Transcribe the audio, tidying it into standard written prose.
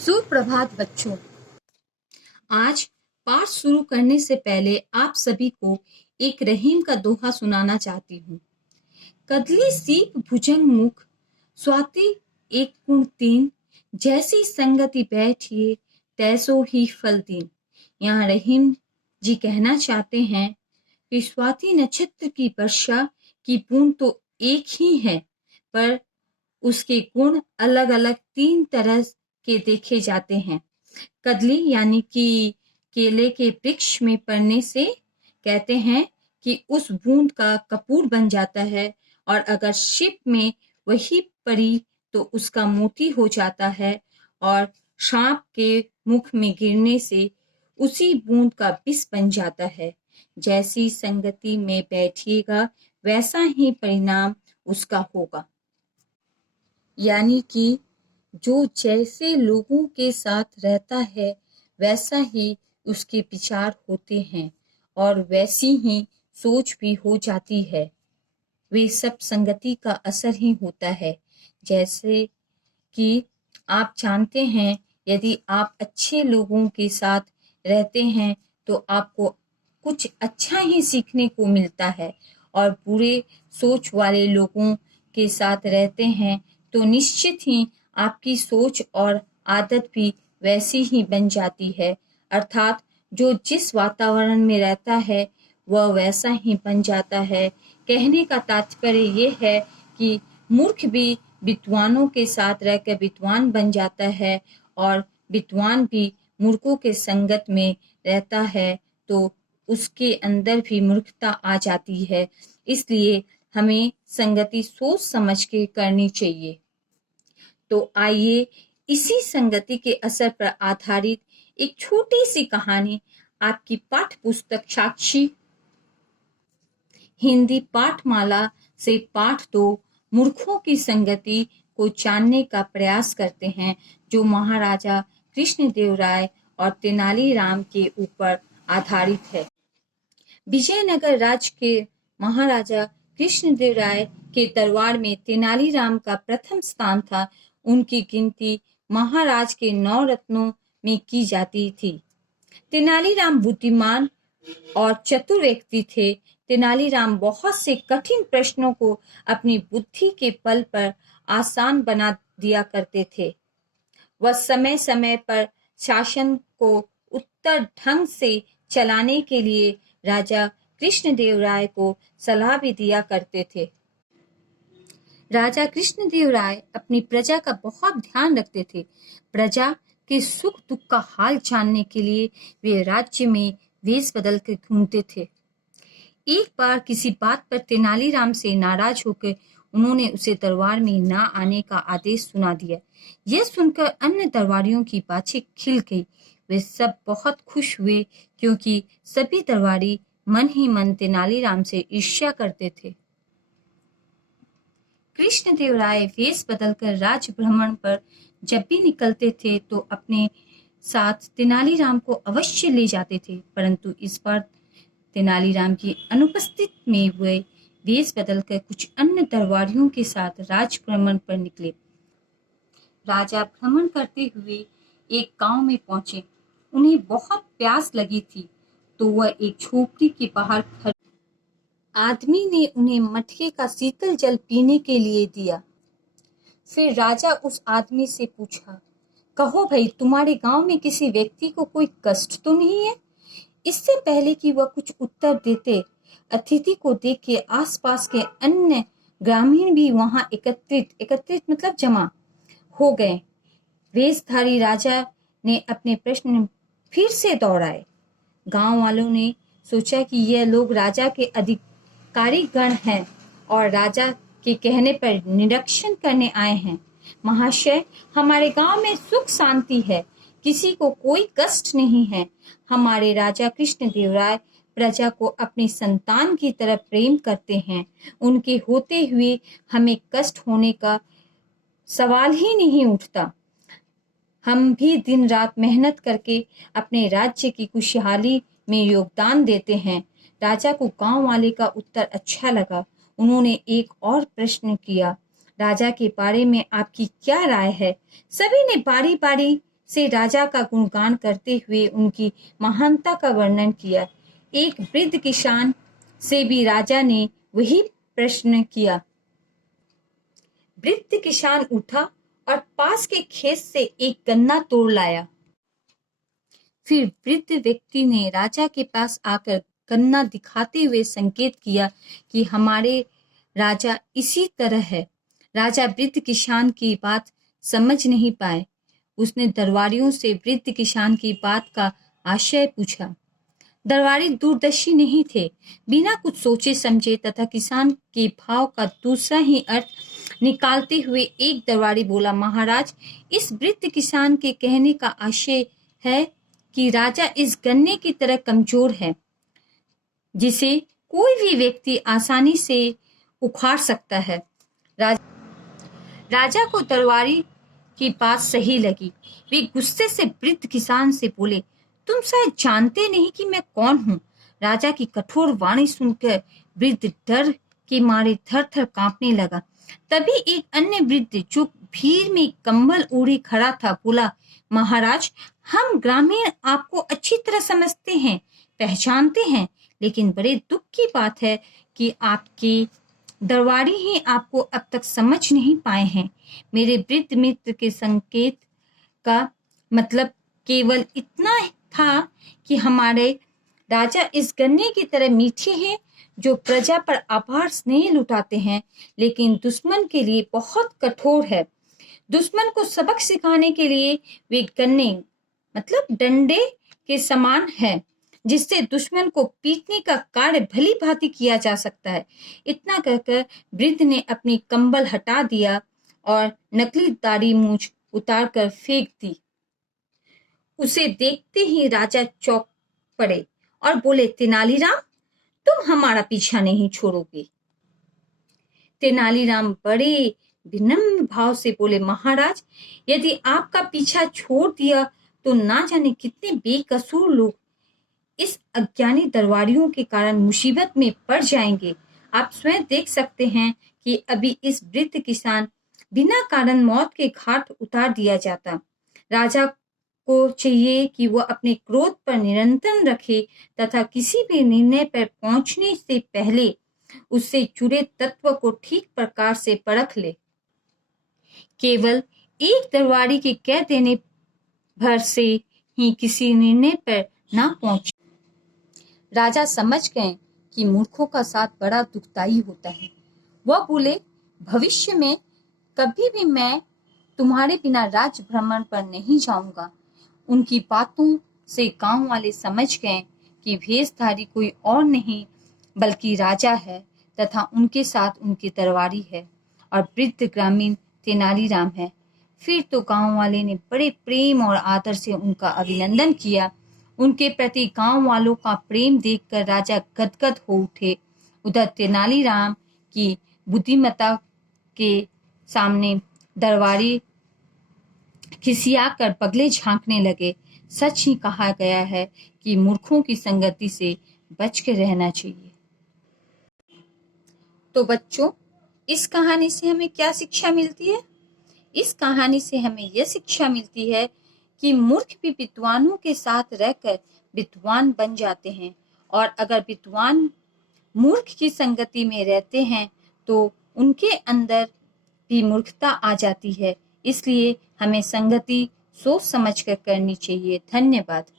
सुप्रभात बच्चों। आज पाठ शुरू करने से पहले आप सभी को एक रहीम का दोहा सुनाना चाहती हूँ। कदली सीप भुजंग मुख, स्वाति एक गुण तीन, जैसी संगति बैठिए तैसो ही फल दीन। यहाँ रहीम जी कहना चाहते हैं कि स्वाति नक्षत्र की वर्षा की बूंद तो एक ही है, पर उसके गुण अलग अलग तीन तरह के देखे जाते हैं। कदली यानी कि केले के वृक्ष में पड़ने से कहते हैं कि उस बूंद का कपूर बन जाता है, और अगर शिप में वही पड़ी तो उसका मोती हो जाता है, और सांप के मुख में गिरने से उसी बूंद का विष बन जाता है। जैसी संगति में बैठिएगा वैसा ही परिणाम उसका होगा। यानी कि जो जैसे लोगों के साथ रहता है वैसा ही उसके विचार होते हैं और वैसी ही सोच भी हो जाती है। वे सब संगति का असर ही होता है। जैसे कि आप जानते हैं, यदि आप अच्छे लोगों के साथ रहते हैं तो आपको कुछ अच्छा ही सीखने को मिलता है, और बुरे सोच वाले लोगों के साथ रहते हैं तो निश्चित ही आपकी सोच और आदत भी वैसी ही बन जाती है। अर्थात जो जिस वातावरण में रहता है वह वैसा ही बन जाता है। कहने का तात्पर्य ये है कि मूर्ख भी विद्वानों के साथ रहकर विद्वान बन जाता है, और विद्वान भी मूर्खों के संगत में रहता है तो उसके अंदर भी मूर्खता आ जाती है। इसलिए हमें संगति सोच समझ के करनी चाहिए। तो आइए इसी संगति के असर पर आधारित एक छोटी सी कहानी आपकी पाठ्य पुस्तक साक्षी हिंदी पाठमाला से पाठ 2 मूर्खों की संगति को जानने का प्रयास करते हैं, जो महाराजा कृष्णदेवराय और तेनालीराम के ऊपर आधारित है। विजयनगर राज्य के महाराजा कृष्णदेवराय के दरबार में तेनालीराम का प्रथम स्थान था। उनकी गिनती महाराज के 9 रत्नों में की जाती थी। तेनालीराम बुद्धिमान और चतुर व्यक्ति थे। तेनालीराम बहुत से कठिन प्रश्नों को अपनी बुद्धि के बल पर आसान बना दिया करते थे। वह समय समय पर शासन को उत्तर ढंग से चलाने के लिए राजा कृष्णदेवराय को सलाह भी दिया करते थे। राजा कृष्णदेवराय अपनी प्रजा का बहुत ध्यान रखते थे। प्रजा के सुख दुख का हाल जानने के लिए वे राज्य में वेश बदल कर घूमते थे। एक बार किसी बात पर तेनालीराम से नाराज होकर उन्होंने उसे दरबार में ना आने का आदेश सुना दिया। यह सुनकर अन्य दरबारियों की बातें खिल गई। वे सब बहुत खुश हुए, क्योंकि सभी दरबारी मन ही मन तेनालीराम से ईर्ष्या करते थे। कृष्णदेवराय वेश बदलकर राज्य भ्रमण पर जब भी निकलते थे तो अपने साथ तेनालीराम को अवश्य ले जाते थे, परंतु इस बार तेनालीराम की अनुपस्थित में वे वेश बदलकर कुछ अन्य दरबारियों के साथ राज भ्रमण पर निकले। राजा भ्रमण करते हुए एक गांव में पहुंचे। उन्हें बहुत प्यास लगी थी तो वह एक झोपड़ी के बाहर खड़े। आदमी ने उन्हें मटके का शीतल जल पीने के लिए दिया। फिर राजा उस आदमी से पूछा, कहो भाई, तुम्हारे गांव में किसी व्यक्ति को कोई कष्ट तो नहीं है? इससे पहले कि वह कुछ उत्तर देते, अतिथि को देख के आसपास के अन्य ग्रामीण भी वहां एकत्रित मतलब जमा हो गए। वेशधारी राजा ने अपने प्रश्न फिर से दोहराए। गांव वालों ने सोचा कि यह लोग राजा के अधिकारी गण हैं और राजा के कहने पर निरीक्षण करने आए हैं। महाशय, हमारे गांव में सुख शांति है, किसी को कोई कष्ट नहीं है। हमारे राजा कृष्णदेवराय प्रजा को अपनी संतान की तरह प्रेम करते हैं। उनके होते हुए हमें कष्ट होने का सवाल ही नहीं उठता। हम भी दिन रात मेहनत करके अपने राज्य की खुशहाली में योगदान देते हैं। राजा को गांव वाले का उत्तर अच्छा लगा। उन्होंने एक और प्रश्न किया, राजा के बारे में आपकी क्या राय है? सभी ने बारी बारी से राजा का गुणगान करते हुए उनकी महानता का वर्णन किया। एक वृद्ध किसान से भी राजा ने वही प्रश्न किया। वृद्ध किसान उठा और पास के खेत से एक गन्ना तोड़ लाया। फिर वृद्ध व्यक्ति ने राजा के पास आकर गन्ना दिखाते हुए संकेत किया कि हमारे राजा इसी तरह है। राजा वृद्ध किसान की बात समझ नहीं पाए। उसने दरबारियों से वृद्ध किसान की बात का आशय पूछा। दरबारी दूरदर्शी नहीं थे। बिना कुछ सोचे समझे तथा किसान के भाव का दूसरा ही अर्थ निकालते हुए एक दरबारी बोला, महाराज, इस वृद्ध किसान के कहने का आशय है कि राजा इस गन्ने की तरह कमजोर है जिसे कोई भी व्यक्ति आसानी से उखाड़ सकता है। राजा को दरबारी की बात सही लगी। वे गुस्से से वृद्ध किसान से बोले, तुम शायद जानते नहीं कि मैं कौन हूँ। राजा की कठोर वाणी सुनकर वृद्ध डर के मारे थर-थर कांपने लगा। तभी एक अन्य वृद्ध जो भीड़ में कंबल ओढ़े खड़ा था बोला, महाराज, हम ग्रामीण आपको अच्छी तरह समझते हैं, पहचानते हैं, लेकिन बड़े दुख की बात है कि आपके दरबारी ही आपको अब तक समझ नहीं पाए हैं। मेरे वृद्ध मित्र के संकेत का मतलब केवल इतना था कि हमारे राजा इस गन्ने की तरह मीठे हैं जो प्रजा पर अपार स्नेह लुटाते हैं, लेकिन दुश्मन के लिए बहुत कठोर है। दुश्मन को सबक सिखाने के लिए वे गन्ने मतलब डंडे के समान है, जिससे दुश्मन को पीटने का कार्य भली भांति किया जा सकता है। इतना कहकर वृद्ध ने अपनी कंबल हटा दिया और नकली दाढ़ी मूछ उतार कर फेंक दी। उसे देखते ही राजा चौंक पड़े और बोले, तेनालीराम, तुम हमारा पीछा नहीं छोड़ोगे। तेनालीराम बड़े विनम्र भाव से बोले, महाराज, यदि आपका पीछा छोड़ दिया तो ना जाने कितने बेकसूर लोग इस अज्ञानी दरबारियों के कारण मुसीबत में पड़ जाएंगे। आप स्वयं देख सकते हैं कि अभी इस वृद्ध किसान बिना कारण मौत के घाट उतार दिया जाता। राजा को चाहिए कि वह अपने क्रोध पर नियंत्रण रखे तथा किसी भी निर्णय पर पहुंचने से पहले उससे जुड़े तत्व को ठीक प्रकार से परख ले। केवल एक दरबारी के कह देने भर से ही किसी निर्णय पर ना पहुंचे। राजा समझ गए कि मूर्खों का साथ बड़ा दुखदाई होता है। वह बोले, भविष्य में कभी भी मैं तुम्हारे बिना राज भ्रमण पर नहीं जाऊंगा। उनकी बातों से गांव वाले समझ गए कि भेषधारी कोई और नहीं बल्कि राजा है तथा उनके साथ उनके दरबारी है और वृद्ध ग्रामीण तेनालीराम है। फिर तो गांव वाले ने बड़े प्रेम और आदर से उनका अभिनंदन किया। उनके प्रति गांव वालों का प्रेम देखकर राजा गदगद हो उठे। उधर तेनालीराम की बुद्धिमत्ता के सामने दरबारी खिसियाकर पगले झांकने लगे। सच ही कहा गया है कि मूर्खों की संगति से बच के रहना चाहिए। तो बच्चों, इस कहानी से हमें क्या शिक्षा मिलती है? इस कहानी से हमें यह शिक्षा मिलती है कि मूर्ख भी विद्वानों के साथ रहकर विद्वान बन जाते हैं, और अगर विद्वान मूर्ख की संगति में रहते हैं तो उनके अंदर भी मूर्खता आ जाती है। इसलिए हमें संगति सोच समझकर करनी चाहिए। धन्यवाद।